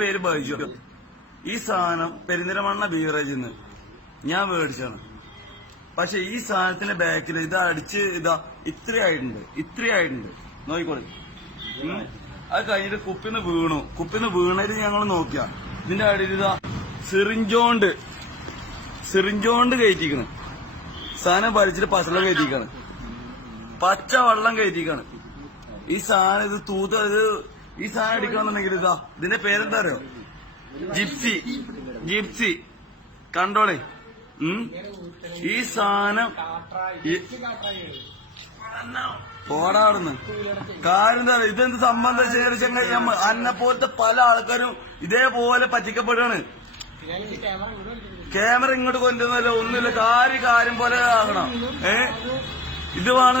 പേര് ബൈജു. ഈ സാധനം പെരിന്തൽമണ്ണ ബീവറേജിൽ നിന്ന് ഞാൻ മേടിച്ചാണ് പക്ഷെ ഈ സാധനത്തിന്റെ ബാക്കിൽ ഇത് അടിച്ച് ഇതാ ഇത്രയായിട്ടുണ്ട് ഇത്രയായിട്ടുണ്ട്. നോക്കിക്കോളി. അത് കഴിഞ്ഞിട്ട് കുപ്പിന്ന് വീണു. കുപ്പിന്ന് വീണതിൽ ഞങ്ങൾ നോക്കിയ. ഇതിന്റെ അടിയിൽ ഇതാ സിറിഞ്ചോണ്ട് സിറിഞ്ചോണ്ട് കയറ്റിക്കണ്. സാധനം വലിച്ചിട്ട് പച്ചളം കയറ്റിക്കാണ്. പച്ച വെള്ളം കയറ്റിക്കാണ്. ഈ സാധനം ഇത് തൂത്ത് ഇത് ഈ സാധനം അടിക്കണമെന്നുണ്ടെങ്കിൽ ഇതാ ഇതിന്റെ പേരെന്താ അറിയോ? ജിപ്സി. ജിപ്സി. കണ്ടോളെ. ഈ സാധനം പോടാടുന്ന് കാര്യം എന്താ പറയുക ഇതെന്ത് സംബന്ധം ചേർച്ചെങ്കിൽ അന്നെ പോലത്തെ പല ആൾക്കാരും ഇതേപോലെ പറ്റിക്കപ്പെടുകയാണ് ക്യാമറ ഇങ്ങോട്ട് കൊണ്ടുവന്നല്ലോ ഒന്നുമില്ല. കാര്യം കാര്യം പോലെ ആകണം. ഏ? ഇത് വേണം